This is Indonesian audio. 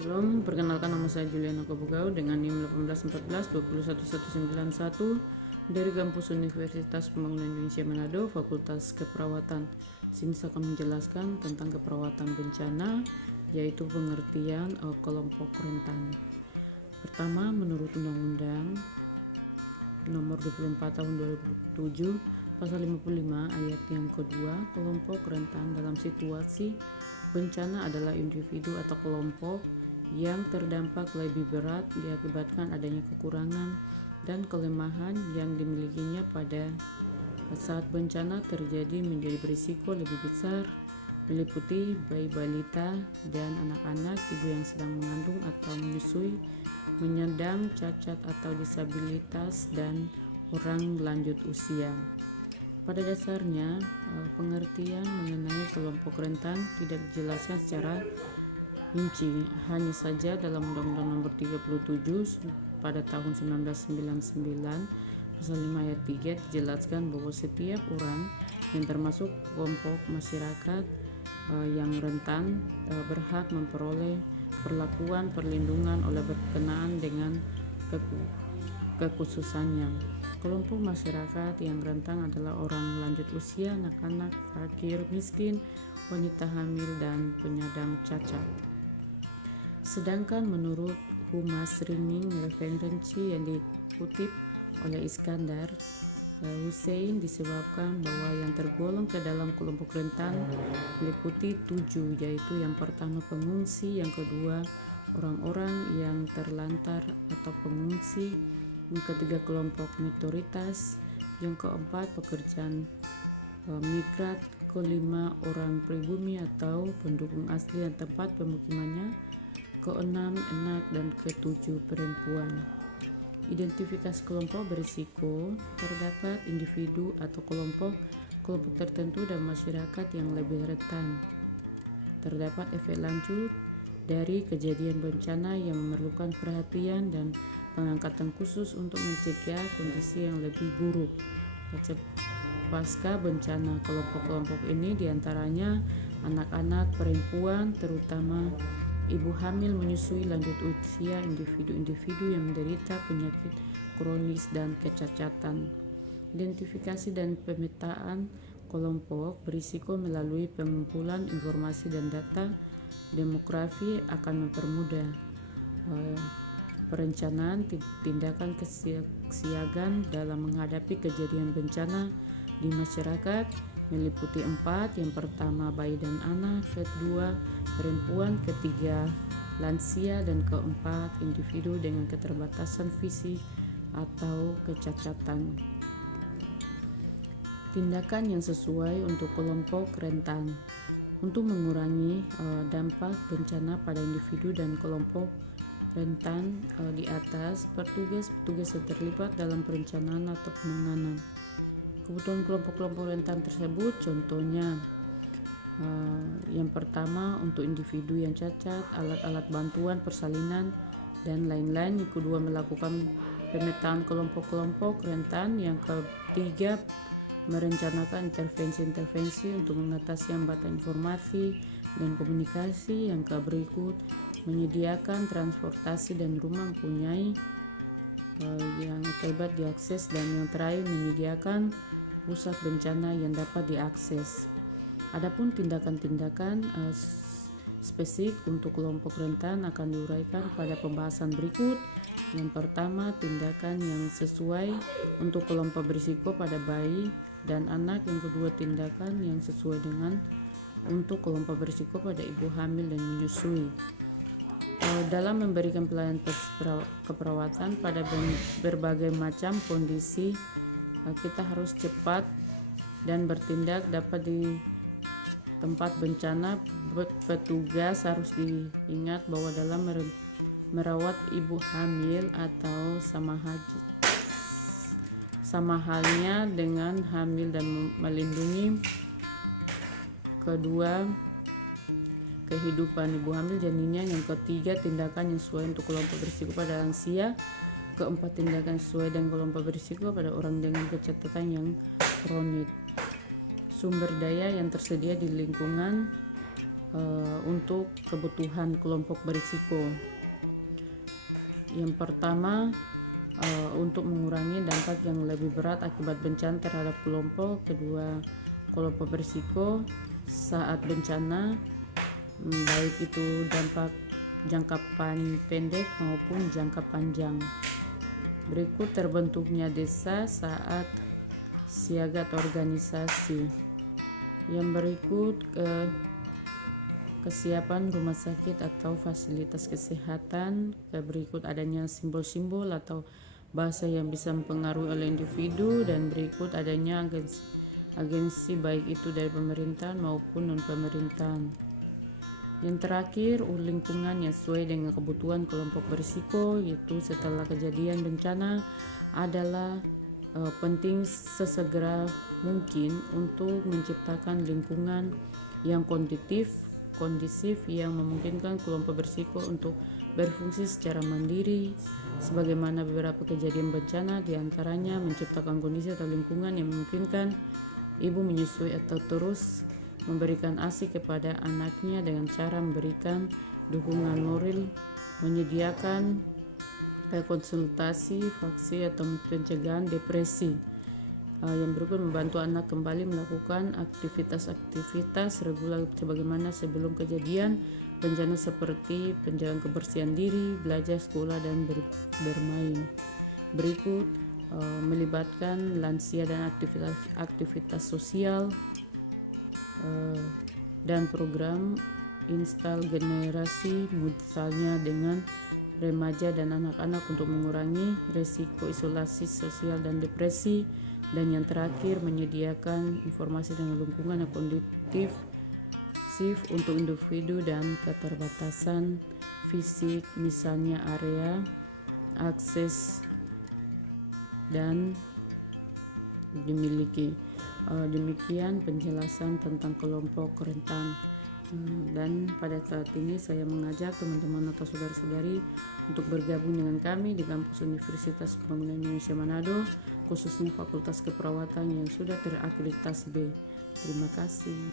Belum, perkenalkan nama saya Juliana Kobugau dengan NIM 181421191 dari kampus Universitas Pembangunan Indonesia Manado, Fakultas Keperawatan. Sini saya akan menjelaskan tentang keperawatan bencana, yaitu pengertian kelompok rentan. Pertama, menurut Undang-Undang Nomor 24 Tahun 2007, Pasal 55 ayat yang kedua, kelompok rentan dalam situasi bencana adalah individu atau kelompok yang terdampak lebih berat diakibatkan adanya kekurangan dan kelemahan yang dimilikinya pada saat bencana terjadi menjadi berisiko lebih besar, meliputi bayi balita dan anak-anak, ibu yang sedang mengandung atau menyusui, penyandang cacat atau disabilitas, dan orang lanjut usia. Pada dasarnya, pengertian mengenai kelompok rentan tidak dijelaskan secara rinci, hanya saja dalam Undang-Undang Nomor 37 pada tahun 1999 Pasal 5 ayat 3 dijelaskan bahwa setiap orang yang termasuk kelompok masyarakat yang rentan berhak memperoleh perlakuan perlindungan oleh berkenaan dengan kekhususannya. Kelompok masyarakat yang rentan adalah orang lanjut usia, anak-anak, fakir, miskin, wanita hamil, dan penyandang cacat. Sedangkan menurut Humas Ringing referensi yang dikutip oleh Iskandar Hussein disebabkan bahwa yang tergolong ke dalam kelompok rentan meliputi 7, yaitu yang pertama pengungsi, yang kedua orang-orang yang terlantar atau pengungsi, yang ketiga kelompok minoritas, yang keempat pekerjaan migran, kelima orang pribumi atau penduduk asli yang tempat pemukimannya, keenam anak, dan ketujuh perempuan. Identifikasi kelompok berisiko: terdapat individu atau kelompok tertentu dan masyarakat yang lebih rentan. Terdapat efek lanjut dari kejadian bencana yang memerlukan perhatian dan pengangkatan khusus untuk mencegah kondisi yang lebih buruk. Pasca bencana, kelompok-kelompok ini diantaranya anak-anak, perempuan, terutama ibu hamil, menyusui, lanjut usia, individu-individu yang menderita penyakit kronis dan kecacatan. Identifikasi dan pemetaan kelompok berisiko melalui pengumpulan informasi dan data demografi akan mempermudah perencanaan tindakan kesiagaan dalam menghadapi kejadian bencana di masyarakat, meliputi 4, yang pertama bayi dan anak, kedua perempuan, ketiga lansia, dan keempat individu dengan keterbatasan fisik atau kecacatan. Tindakan yang sesuai untuk kelompok rentan. Untuk mengurangi dampak bencana pada individu dan kelompok rentan di atas, petugas yang terlibat dalam perencanaan atau penanganan. Kebutuhan kelompok-kelompok rentan tersebut contohnya yang pertama untuk individu yang cacat, alat-alat bantuan persalinan, dan lain-lain. Yang kedua, melakukan pemetaan kelompok-kelompok rentan. Yang ketiga, merencanakan intervensi-intervensi untuk mengatasi hambatan informasi dan komunikasi. Yang berikut, menyediakan transportasi dan rumah mempunyai yang terlibat diakses. Dan yang terakhir, menyediakan pusat bencana yang dapat diakses. Adapun tindakan-tindakan spesifik untuk kelompok rentan akan diuraikan pada pembahasan berikut. Yang pertama, tindakan yang sesuai untuk kelompok berisiko pada bayi dan anak. Yang kedua, tindakan yang sesuai dengan untuk kelompok berisiko pada ibu hamil dan menyusui. Dalam memberikan pelayanan keperawatan pada berbagai macam kondisi, kita harus cepat dan bertindak. Dapat di tempat bencana, petugas harus diingat bahwa dalam merawat ibu hamil atau sama halnya dengan hamil dan melindungi kedua kehidupan ibu hamil janinnya. Yang ketiga, tindakan yang sesuai untuk kelompok berisiko pada lansia. Keempat, tindakan sesuai dengan kelompok berisiko pada orang dengan kecacatan yang kronik. Sumber daya yang tersedia di lingkungan untuk kebutuhan kelompok berisiko. Yang pertama, untuk mengurangi dampak yang lebih berat akibat bencana terhadap kelompok. Kedua, kelompok berisiko saat bencana, baik itu dampak jangka pendek maupun jangka panjang. Berikut terbentuknya desa saat siaga atau organisasi. Yang berikut kesiapan rumah sakit atau fasilitas kesehatan. Berikut adanya simbol-simbol atau bahasa yang bisa mempengaruhi oleh individu, dan berikut adanya agensi baik itu dari pemerintahan maupun non-pemerintahan. Yang terakhir, lingkungan yang sesuai dengan kebutuhan kelompok berisiko, yaitu setelah kejadian bencana adalah penting sesegera mungkin untuk menciptakan lingkungan yang kondisif yang memungkinkan kelompok berisiko untuk berfungsi secara mandiri. Sebagaimana beberapa kejadian bencana, diantaranya menciptakan kondisi atau lingkungan yang memungkinkan ibu menyusui atau terus memberikan ASI kepada anaknya dengan cara memberikan dukungan moral, menyediakan konsultasi, vaksin atau pencegahan depresi. Yang berikut membantu anak kembali melakukan aktivitas reguler sebagaimana sebelum kejadian bencana, seperti penjagaan kebersihan diri, belajar sekolah, dan bermain. Berikut melibatkan lansia dan aktivitas sosial, dan program install generasi, misalnya dengan remaja dan anak-anak, untuk mengurangi risiko isolasi sosial dan depresi. Dan yang terakhir, menyediakan informasi dan lingkungan yang kondusif untuk individu dan keterbatasan fisik, misalnya area, akses, dan dimiliki. Demikian penjelasan tentang kelompok rentan. Dan pada saat ini saya mengajak teman-teman atau saudara-saudari untuk bergabung dengan kami di kampus Universitas Pembangunan Indonesia Manado, khususnya Fakultas Keperawatan yang sudah terakreditasi B. Terima kasih.